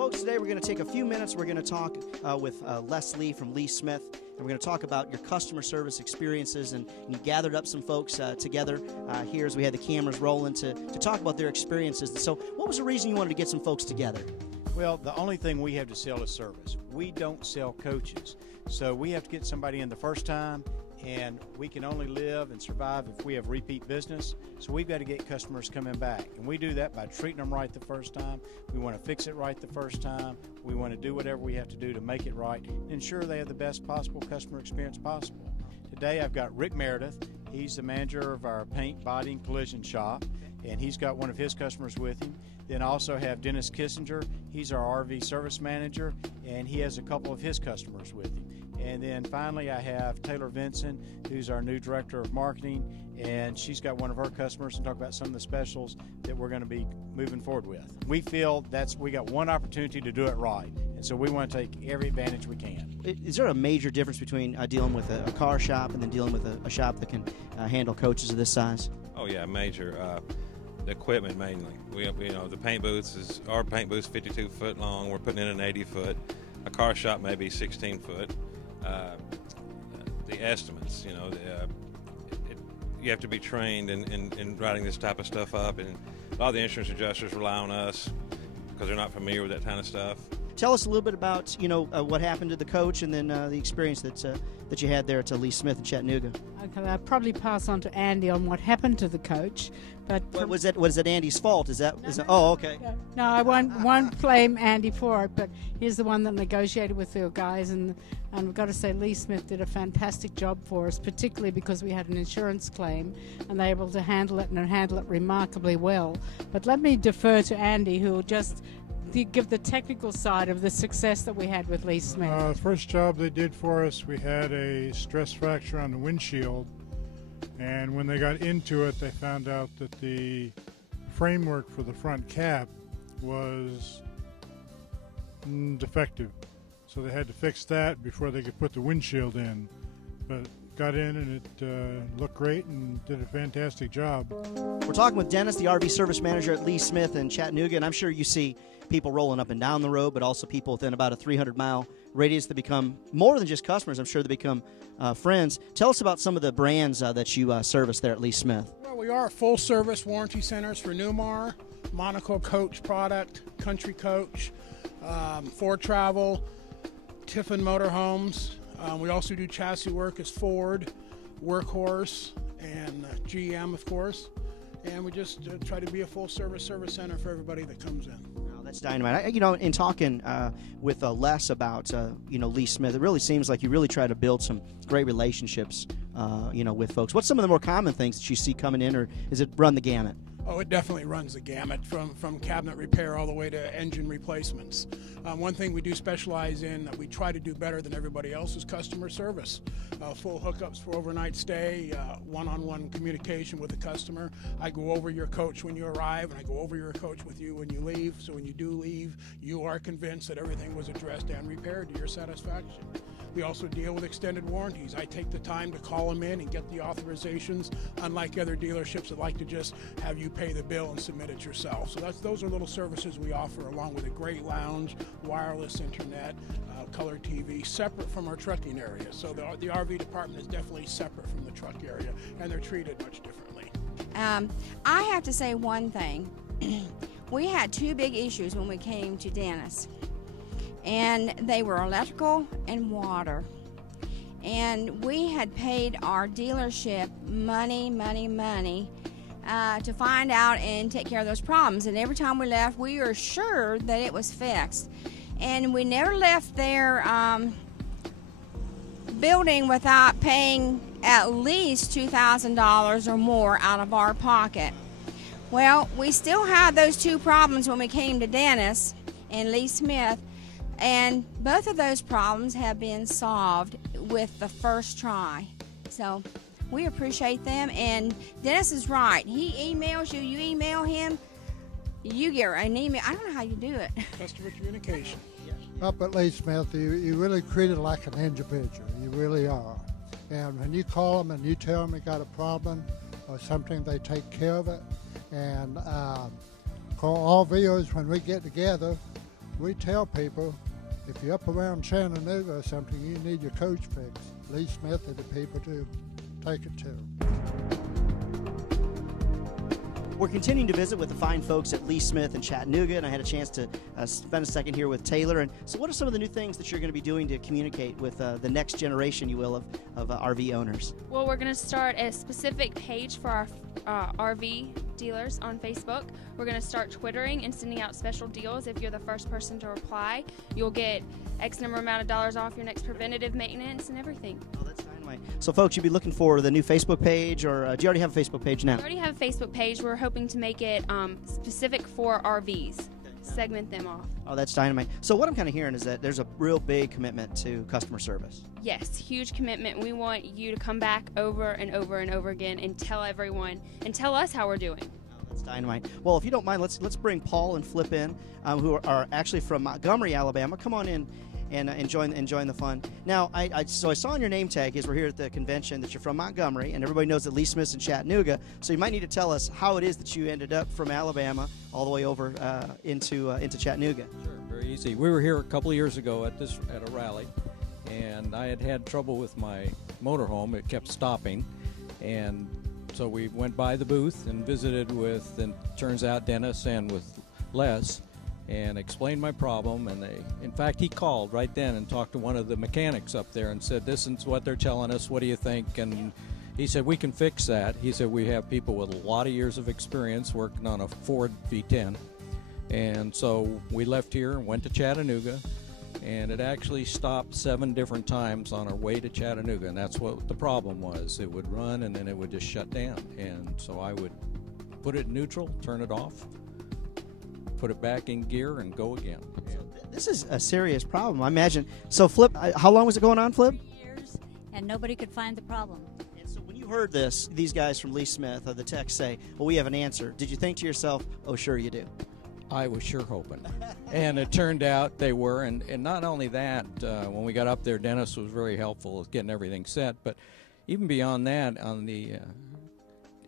folks, today we're going to take a few minutes. We're going to talk with Les Lee from Lee Smith, and we're going to talk about your customer service experiences. And you gathered up some folks together here as we had the cameras rolling to talk about their experiences. So what was the reason you wanted to get some folks together? Well, the only thing we have to sell is service. We don't sell coaches. So we have to get somebody in the first time, and we can only live and survive if we have repeat business. So we've got to get customers coming back, and we do that by treating them right the first time. We want to fix it right the first time. We want to do whatever we have to do to make it right and ensure they have the best possible customer experience possible. Today I've got Rick Meredith. He's the manager of our paint, body, and collision shop, and he's got one of his customers with him. Then I also have Dennis Kissinger. He's our RV service manager, and he has a couple of his customers with him. And then finally I have Taylor Vinson, who's our new director of marketing, and she's got one of her customers and talk about some of the specials that we're going to be moving forward with. We feel we got one opportunity to do it right, and so we want to take every advantage we can. Is there a major difference between dealing with a car shop and then dealing with a shop that can handle coaches of this size? Oh yeah, major. The equipment mainly. We the paint booths our paint booth's 52 foot long. We're putting in an 80 foot. A car shop may be 16 foot. The estimates, you have to be trained in writing this type of stuff up, and a lot of the insurance adjusters rely on us because they're not familiar with that kind of stuff. Tell us a little bit about what happened to the coach, and then the experience that you had there at Lee Smith in Chattanooga. Okay, I'll probably pass on to Andy on what happened to the coach. But was it Andy's fault? Is that? Oh, okay. No, I won't blame Andy for it, but he's the one that negotiated with the guys, and we've got to say Lee Smith did a fantastic job for us, particularly because we had an insurance claim, and they were able to handle it and handle it remarkably well. But let me defer to Andy, who will just give the technical side of the success that we had with Lee Smith. First job they did for us, we had a stress fracture on the windshield, and when they got into it, they found out that the framework for the front cap was defective. So they had to fix that before they could put the windshield in. But got in, and it looked great and did a fantastic job. We're talking with Dennis, the RV service manager at Lee Smith in Chattanooga, and I'm sure you see people rolling up and down the road, but also people within about a 300-mile radius that become more than just customers. I'm sure they become friends. Tell us about some of the brands that you service there at Lee Smith. Well, we are full-service warranty centers for Newmar, Monaco Coach product, Country Coach, Ford Travel, Tiffin Motorhomes. We also do chassis work as Ford, Workhorse, and GM, of course. And we just try to be a full-service service center for everybody that comes in. Oh, that's dynamite. In talking with Les about, Lee Smith, it really seems like you really try to build some great relationships, with folks. What's some of the more common things that you see coming in, or is it run the gamut? Oh, it definitely runs the gamut from cabinet repair all the way to engine replacements. One thing we do specialize in that we try to do better than everybody else is customer service. Full hookups for overnight stay, one-on-one communication with the customer. I go over your coach when you arrive, and I go over your coach with you when you leave. So when you do leave, you are convinced that everything was addressed and repaired to your satisfaction. We also deal with extended warranties. I take the time to call them in and get the authorizations, unlike other dealerships that like to just have you pay the bill and submit it yourself. So those are little services we offer, along with a great lounge, wireless internet, color TV, separate from our trucking area. So the RV department is definitely separate from the truck area, and they're treated much differently. I have to say one thing. We had two big issues when we came to Dennis, and they were electrical and water. And we had paid our dealership money to find out and take care of those problems. And every time we left, we were sure that it was fixed. And we never left their building without paying at least $2,000 or more out of our pocket. Well, we still had those two problems when we came to Dennis and Lee Smith, and both of those problems have been solved with the first try. So we appreciate them, and Dennis is right. He emails you, you email him, you get an email. I don't know how you do it. Customer communication. Up at Lee Smith, you really treat it like an individual. You really are. And when you call them and you tell them you got a problem or something, they take care of it. And all videos, when we get together, we tell people, if you're up around Chattanooga or something, you need your coach fixed. Lee Smith are the people to take it to. We're continuing to visit with the fine folks at Lee Smith in Chattanooga, and I had a chance to spend a second here with Taylor. And so what are some of the new things that you're going to be doing to communicate with the next generation, you will, of RV owners? Well, we're going to start a specific page for our RV dealers on Facebook. We're going to start Twittering and sending out special deals. If you're the first person to reply, you'll get X number amount of dollars off your next preventative maintenance and everything. Oh, that's dynamite. So, folks, you'll be looking for the new Facebook page, or do you already have a Facebook page now? We already have a Facebook page. We're hoping to make it specific for RVs. Segment them off. Oh, that's dynamite. So what I'm kind of hearing is that there's a real big commitment to customer service. Yes, huge commitment. We want you to come back over and over and over again and tell everyone and tell us how we're doing. Oh, that's dynamite. Well, if you don't mind, let's bring Paul and Flip in, who are actually from Montgomery, Alabama. Come on in and join the fun. Now, I saw on your name tag, as we're here at the convention, that you're from Montgomery, and everybody knows that Lee Smith's in Chattanooga. So you might need to tell us how it is that you ended up from Alabama all the way over into Chattanooga. Sure, very easy. We were here a couple of years ago at a rally, and I had trouble with my motorhome. It kept stopping, and so we went by the booth and visited with, and turns out, Dennis and with Les, and explained my problem. And in fact, he called right then and talked to one of the mechanics up there and said, this is what they're telling us, what do you think? And he said, we can fix that. He said, we have people with a lot of years of experience working on a Ford V10. And so we left here and went to Chattanooga, and it actually stopped 7 different times on our way to Chattanooga, and that's what the problem was. It would run and then it would just shut down, and so I would put it in neutral, turn it off, put it back in gear, and go again. This is a serious problem, I imagine. So, Flip, how long was it going on, Flip? 3 years, and nobody could find the problem. And so when you heard this, these guys from Lee Smith, the techs say, well, we have an answer. Did you think to yourself, oh, sure you do? I was sure hoping. And it turned out they were. And not only that, when we got up there, Dennis was very helpful with getting everything set. But even beyond that, on the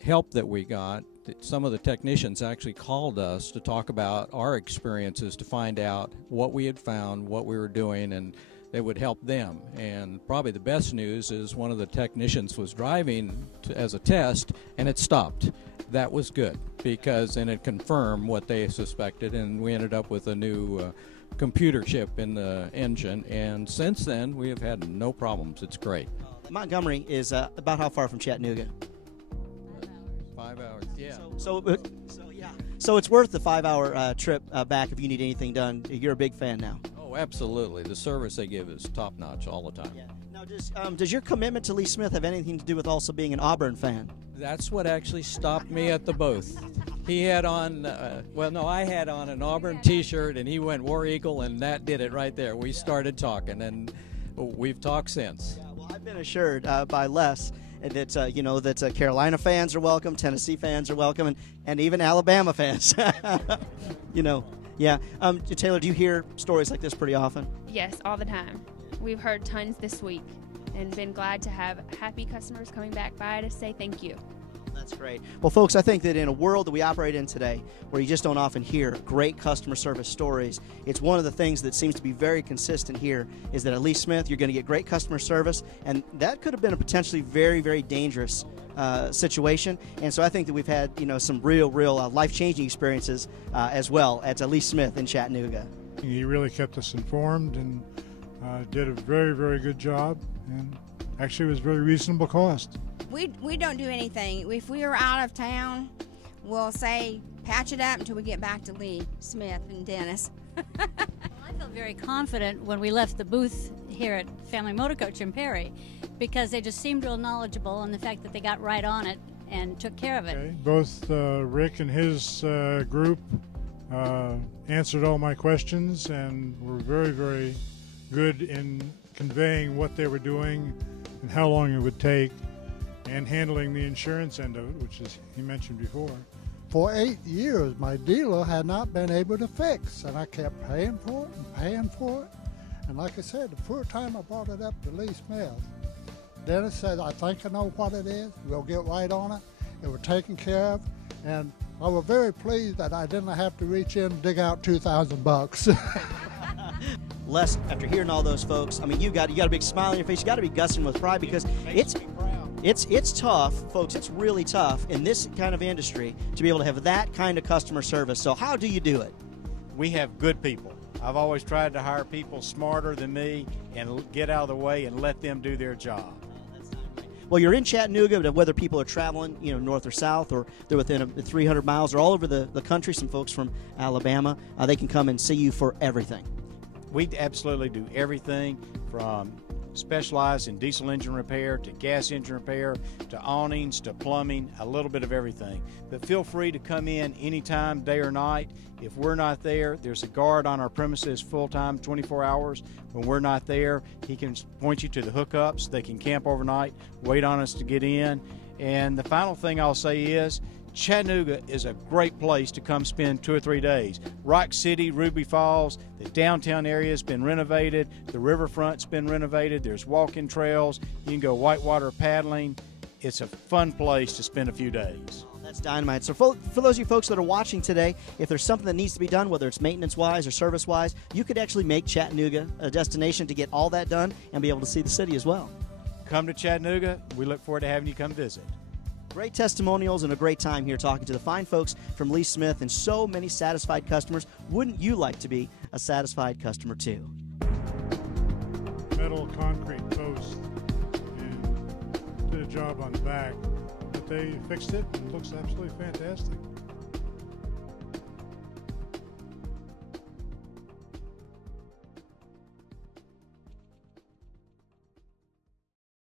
help that we got, some of the technicians actually called us to talk about our experiences, to find out what we had found, what we were doing, and they would help them. And probably the best news is one of the technicians was driving as a test, and it stopped. That was good, because then it confirmed what they suspected, and we ended up with a new computer chip in the engine. And since then, we have had no problems. It's great. Montgomery is about how far from Chattanooga? 5 hours, yeah. So it's worth the 5-hour trip back if you need anything done. You're a big fan now. Oh, absolutely. The service they give is top-notch all the time. Yeah. Now, does your commitment to Lee Smith have anything to do with also being an Auburn fan? That's what actually stopped me at the booth. He had on, I had on an Auburn T-shirt, and he went War Eagle, and that did it right there. We started talking, and we've talked since. Yeah, well, I've been assured by Les that that Carolina fans are welcome, Tennessee fans are welcome, and even Alabama fans. Yeah. Taylor, do you hear stories like this pretty often? Yes, all the time. We've heard tons this week and been glad to have happy customers coming back by to say thank you. That's great. Well, folks, I think that in a world that we operate in today, where you just don't often hear great customer service stories, it's one of the things that seems to be very consistent here is that at Lee Smith, you're going to get great customer service, and that could have been a potentially very, very dangerous situation. And so I think that we've had, some real life-changing experiences as well at Lee Smith in Chattanooga. He really kept us informed and did a very, very good job, and actually it was very reasonable cost. We don't do anything. If we are out of town, we'll say patch it up until we get back to Lee Smith and Dennis. I felt very confident when we left the booth here at Family Motor Coach in Perry, because they just seemed real knowledgeable, and the fact that they got right on it and took care of it. Okay. Both Rick and his group answered all my questions and were very, very good in conveying what they were doing and how long it would take, and handling the insurance end of it, which is he mentioned before. For 8 years, my dealer had not been able to fix, and I kept paying for it and paying for it. And like I said, the first time I brought it up to Lee Smith, Dennis said, I think I know what it is. We'll get right on it. It was taken care of, and I was very pleased that I didn't have to reach in and dig out $2,000. Les, after hearing all those folks, I mean, you got a big smile on your face. You got to be gushing with pride because it's tough, folks. It's really tough in this kind of industry to be able to have that kind of customer service. So how do you do it? We have good people. I've always tried to hire people smarter than me and get out of the way and let them do their job. Well, you're in Chattanooga, but whether people are traveling, north or south, or they're within 300 miles or all over the country, some folks from Alabama, they can come and see you for everything. We absolutely do everything from specialize in diesel engine repair to gas engine repair to awnings to plumbing, a little bit of everything. But feel free to come in anytime, day or night. If we're not there, there's a guard on our premises full-time, 24 hours. When we're not there, he can point you to the hookups. They can camp overnight, wait on us to get in. And the final thing I'll say is Chattanooga is a great place to come spend 2 or 3 days. Rock City, Ruby Falls, the downtown area has been renovated. The riverfront's been renovated. There's walking trails. You can go whitewater paddling. It's a fun place to spend a few days. That's dynamite. So for those of you folks that are watching today, if there's something that needs to be done, whether it's maintenance-wise or service-wise, you could actually make Chattanooga a destination to get all that done and be able to see the city as well. Come to Chattanooga. We look forward to having you come visit. Great testimonials and a great time here talking to the fine folks from Lee Smith and so many satisfied customers. Wouldn't you like to be a satisfied customer too? Metal concrete post and did a job on the back, but they fixed it and it looks absolutely fantastic.